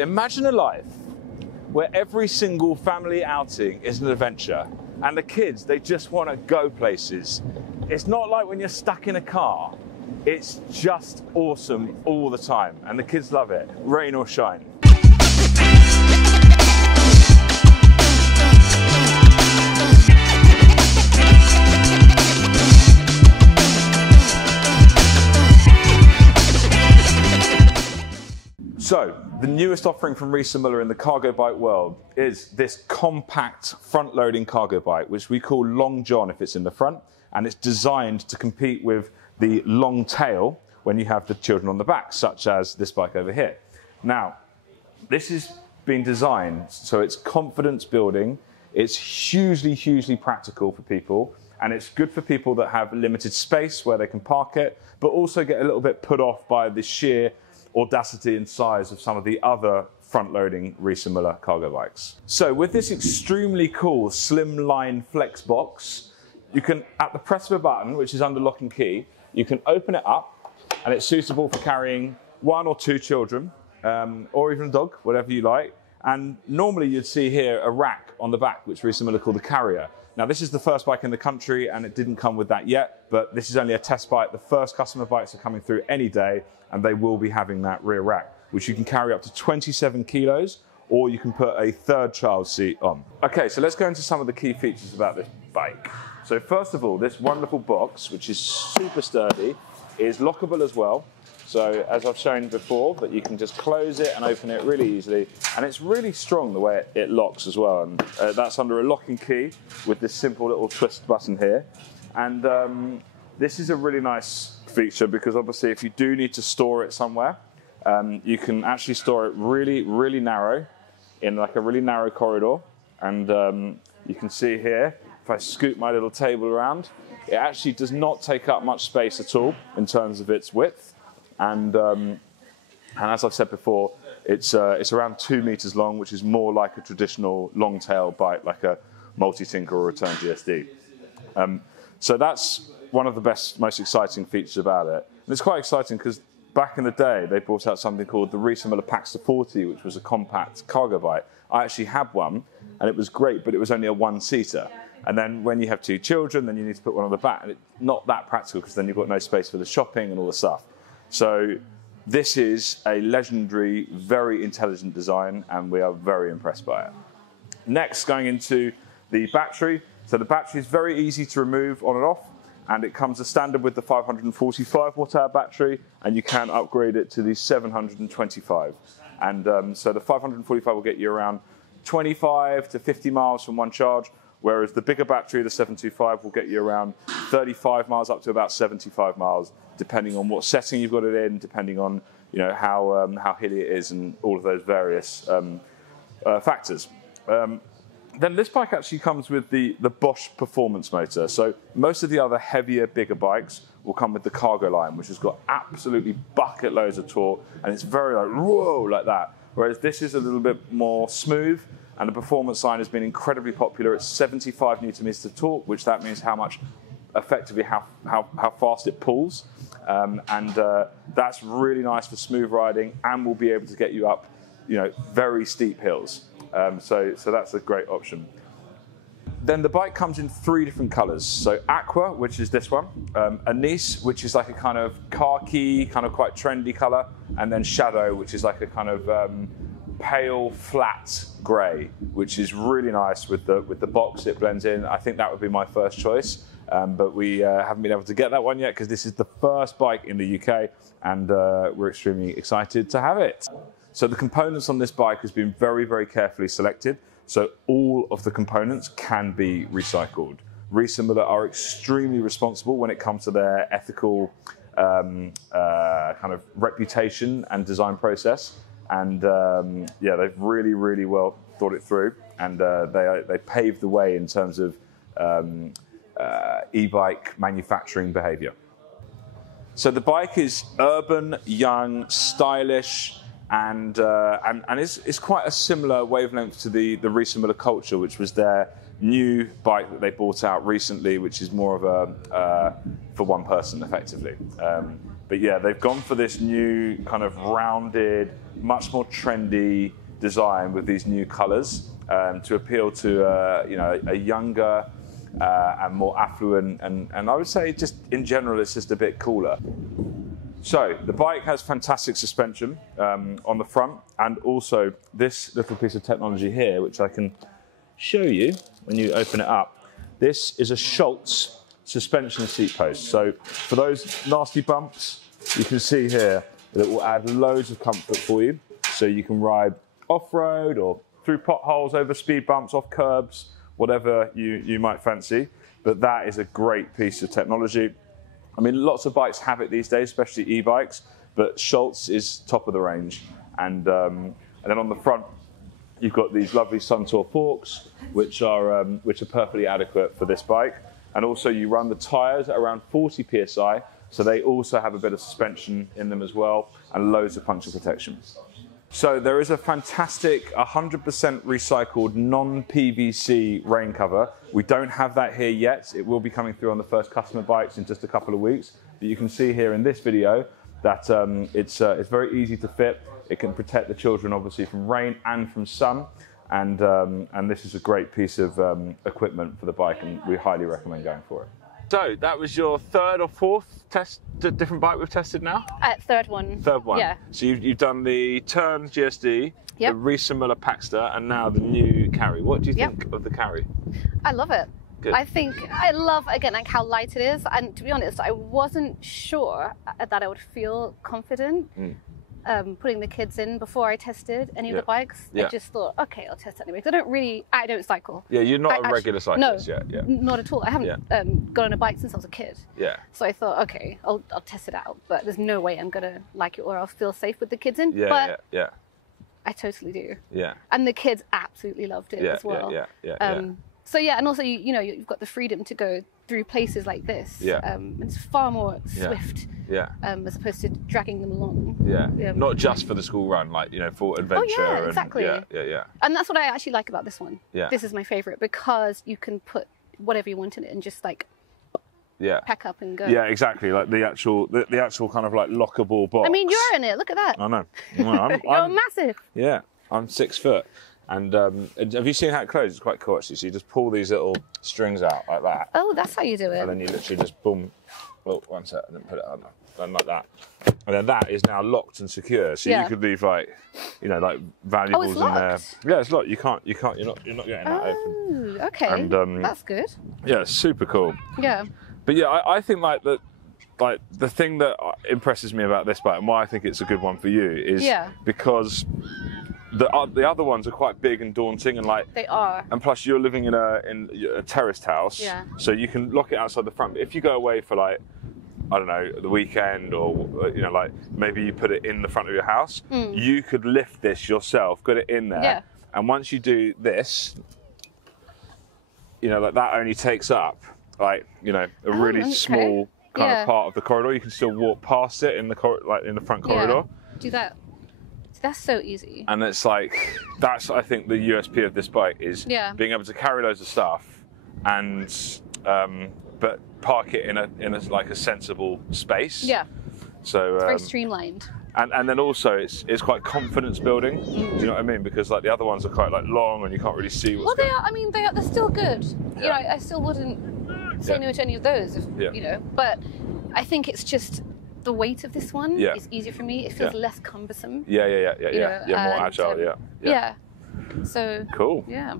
imagine a life where every single family outing is an adventure and the kids, they just want to go places. It's not like when you're stuck in a car. It's just awesome all the time and the kids love it, rain or shine. So, the newest offering from Riese and Muller in the cargo bike world is this compact front-loading cargo bike, which we call Long John if it's in the front, and it's designed to compete with the long tail when you have the children on the back, such as this bike over here. Now, this is being designed so it's confidence building, it's hugely practical for people, and it's good for people that have limited space where they can park it, but also get a little bit put off by the sheer audacity and size of some of the other front-loading Riese and Muller cargo bikes. So with this extremely cool slimline flex box, you can, at the press of a button, which is under lock and key, you can open it up and it's suitable for carrying 1 or 2 children, or even a dog, whatever you like. And normally you'd see here a rack on the back, which Riese and Muller call the carrier. Now this is the first bike in the country and it didn't come with that yet, but this is only a test bike. The first customer bikes are coming through any day and they will be having that rear rack, which you can carry up to 27 kilos, or you can put a 3rd child seat on. Okay, so let's go into some of the key features about this bike. So first of all, this wonderful box, which is super sturdy, is lockable as well. So as I've shown before, that you can just close it and open it really easily. And it's really strong the way it locks as well. And that's under a lock and key with this simple little twist button here. And this is a really nice feature because obviously if you do need to store it somewhere, you can actually store it really narrow in like a really narrow corridor. And you can see here, if I scoot my little table around, it actually does not take up much space at all in terms of its width. And as I've said before, it's around 2 meters long, which is more like a traditional long tail bike, like a multi-tinker or return GSD. So that's one of the most exciting features about it. And it's quite exciting because back in the day, they brought out something called the Riese and Muller Paxter 40, which was a compact cargo bike. I actually had one, and it was great, but it was only a 1-seater. And then when you have 2 children, then you need to put one on the back, and it's not that practical because then you've got no space for the shopping and all the stuff. So this is a legendary, very intelligent design, and we are very impressed by it. Next, going into the battery. So the battery is very easy to remove on and off, and it comes as standard with the 545 watt-hour battery, and you can upgrade it to the 725. And so the 545 will get you around 25 to 50 miles from one charge, whereas the bigger battery, the 725, will get you around 35 miles up to about 75 miles, depending on what setting you've got it in, depending on how hilly it is, and all of those various factors. Then this bike actually comes with the Bosch performance motor. So most of the other heavier, bigger bikes will come with the cargo line, which has got absolutely bucket loads of torque, and it's very like, whoa, like that. Whereas this is a little bit more smooth, and the performance line has been incredibly popular. It's 75 newton meters of torque, which that means how fast it pulls. That's really nice for smooth riding, and will be able to get you up, very steep hills. So that's a great option. Then the bike comes in 3 different colors. So aqua, which is this one, anise, which is like a kind of khaki, kind of quite trendy color, and then shadow, which is like a kind of pale, flat gray, which is really nice with the box. It blends in. I think that would be my first choice, but we haven't been able to get that one yet because this is the first bike in the UK, and we're extremely excited to have it. So the components on this bike has been very carefully selected. So all of the components can be recycled. Riese and Muller are extremely responsible when it comes to their ethical kind of reputation and design process. And they've really well thought it through, and they paved the way in terms of e-bike manufacturing behavior. So the bike is urban, young, stylish, and it's quite a similar wavelength to the Riese and Muller culture, which was their new bike that they brought out recently, which is more of a for one person effectively. But yeah, they've gone for this new kind of rounded, much more trendy design with these new colours to appeal to a younger and more affluent, and I would say just in general it's just a bit cooler. So the bike has fantastic suspension on the front, and also this little piece of technology here, which I can show you when you open it up. This is a Schultz suspension seat post. So for those nasty bumps, you can see here that it will add loads of comfort for you. So you can ride off-road or through potholes, over speed bumps, off curbs, whatever you might fancy. But that is a great piece of technology. I mean, lots of bikes have it these days, especially e-bikes, but Schultz is top of the range. And then on the front, you've got these lovely Suntour forks, which are perfectly adequate for this bike. And also you run the tyres at around 40 PSI, so they also have a bit of suspension in them as well, and loads of puncture protection. So there is a fantastic 100% recycled non-PVC rain cover. We don't have that here yet. It will be coming through on the first customer bikes in just a couple of weeks. But you can see here in this video that it's very easy to fit. It can protect the children obviously from rain and from sun. And this is a great piece of equipment for the bike, and we highly recommend going for it. So that was your third or fourth different bike we've tested now? Third one. Third one. Yeah. So you've done the Tern GSD, yep, the Riese and Muller Paxter, and now the new Carrie. What do you think of the Carrie? I love it. Good. I love, again, like how light it is. And to be honest, I wasn't sure that I would feel confident putting the kids in before I tested any of the bikes. I just thought, okay, I'll test it anyway. Because I don't cycle. Yeah, you're not a regular cyclist yet. Yeah. Not at all. I haven't got on a bike since I was a kid. Yeah. So I thought, okay, I'll test it out. But there's no way I'm going to like it or I'll feel safe with the kids in. Yeah, but I totally do. Yeah. And the kids absolutely loved it as well. So yeah, and also you've got the freedom to go through places like this. Yeah. And it's far more swift. Yeah. As opposed to dragging them along. Yeah. Not just for the school run, like for adventure. Oh yeah, exactly. Yeah. And that's what I actually like about this one. Yeah. This is my favourite because you can put whatever you want in it and just like pack up and go. Yeah, exactly. Like the actual kind of like lockable box. I mean, you're in it. Look at that. I know. Well, you're massive. Yeah, I'm 6 foot. And have you seen how it closes? It's quite cool actually. So you just pull these little strings out like that. Oh, that's how you do it. And then you literally just boom. Oh, one sec. And then put it on. Then like that. And then that is now locked and secure. So you could leave like valuables in there. Yeah, it's locked. You're not getting that open. Oh, okay. And, that's good. Yeah, it's super cool. Yeah. But yeah, I think the thing that impresses me about this bike and why I think it's a good one for you is because the other ones are quite big and daunting, and they are. And plus, you're living in a terraced house, so you can lock it outside the front. But if you go away for I don't know, the weekend, or maybe you put it in the front of your house, you could lift this yourself, put it in there, and once you do this, that only takes up a really small kind of part of the corridor. You can still walk past it in the front corridor. Do that. That's so easy. And it's that's I think the USP of this bike is being able to carry loads of stuff, and but park it in a sensible space. Yeah. So it's very streamlined. And then also it's quite confidence building. Do you know what I mean? Because the other ones are quite long and you can't really see what's going on. Well, they are. I mean, they're still good. Yeah. I still wouldn't say no to any of those. But I think it's just the weight of this one is easier for me. It feels less cumbersome. Yeah, more agile. Yeah. So cool. Yeah.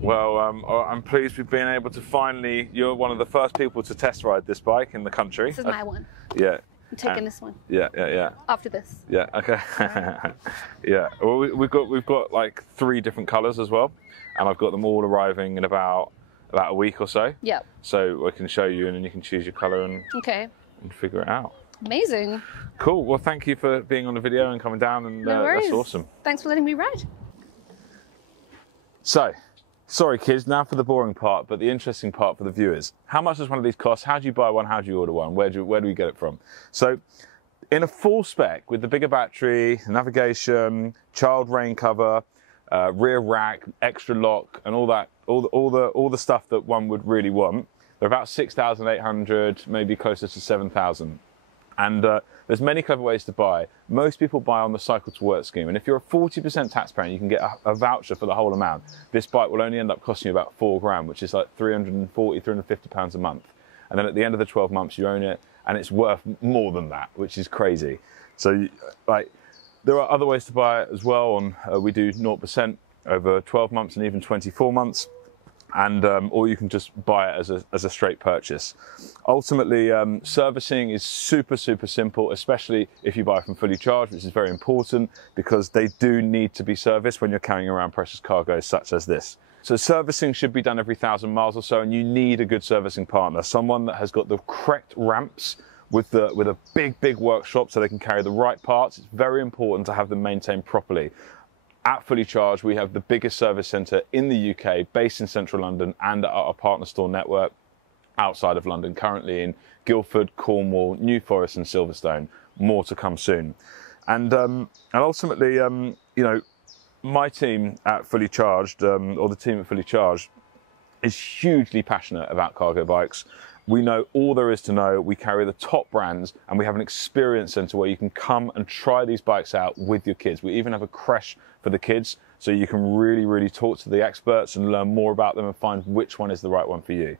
Well, I'm pleased we've been able to finally. You're one of the first people to test ride this bike in the country. This is my one. Yeah. I'm taking this one. Yeah. After this. Yeah. Okay. Yeah. Well, we've got 3 different colours as well, and I've got them all arriving in about a week or so. Yeah. So I can show you, and then you can choose your colour and figure it out. Amazing. Cool. Well, thank you for being on the video and coming down, and no worries. That's awesome. Thanks for letting me ride. So, sorry kids, now for the boring part, but the interesting part for the viewers. How much does one of these cost? How do you buy one? How do you order one? Where do we get it from? So, in a full spec with the bigger battery, navigation, child rain cover, rear rack, extra lock, and all that, all the stuff that one would really want. They're about 6,800, maybe closer to 7,000. And there's many clever ways to buy. Most people buy on the Cycle to Work scheme, and if you're a 40% taxpayer, you can get a voucher for the whole amount. This bike will only end up costing you about £4 grand, which is like 340, 350 pounds a month. And then at the end of the 12 months, you own it, and it's worth more than that, which is crazy. So, like, there are other ways to buy it as well. We do 0% over 12 months and even 24 months. And or you can just buy it as a straight purchase. Ultimately, servicing is super simple, especially if you buy from Fully Charged, which is very important because they do need to be serviced when you're carrying around precious cargo such as this. So servicing should be done every 1,000 miles or so, and you need a good servicing partner, someone that has got the correct ramps with a big workshop so they can carry the right parts. It's very important to have them maintained properly. At Fully Charged, we have the biggest service centre in the UK, based in central London, and our partner store network outside of London, currently in Guildford, Cornwall, New Forest and Silverstone. More to come soon. And ultimately, you know, my team at Fully Charged, or the team at Fully Charged, is hugely passionate about cargo bikes. We know all there is to know. We carry the top brands, and we have an experience centre where you can come and try these bikes out with your kids. We even have a creche for the kids, so you can really talk to the experts and learn more about them and find which one is the right one for you.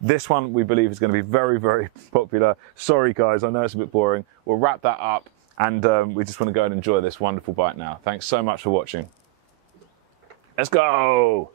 This one we believe is going to be very popular. Sorry guys, I know it's a bit boring. We'll wrap that up, and we just want to go and enjoy this wonderful bike now. Thanks so much for watching. Let's go!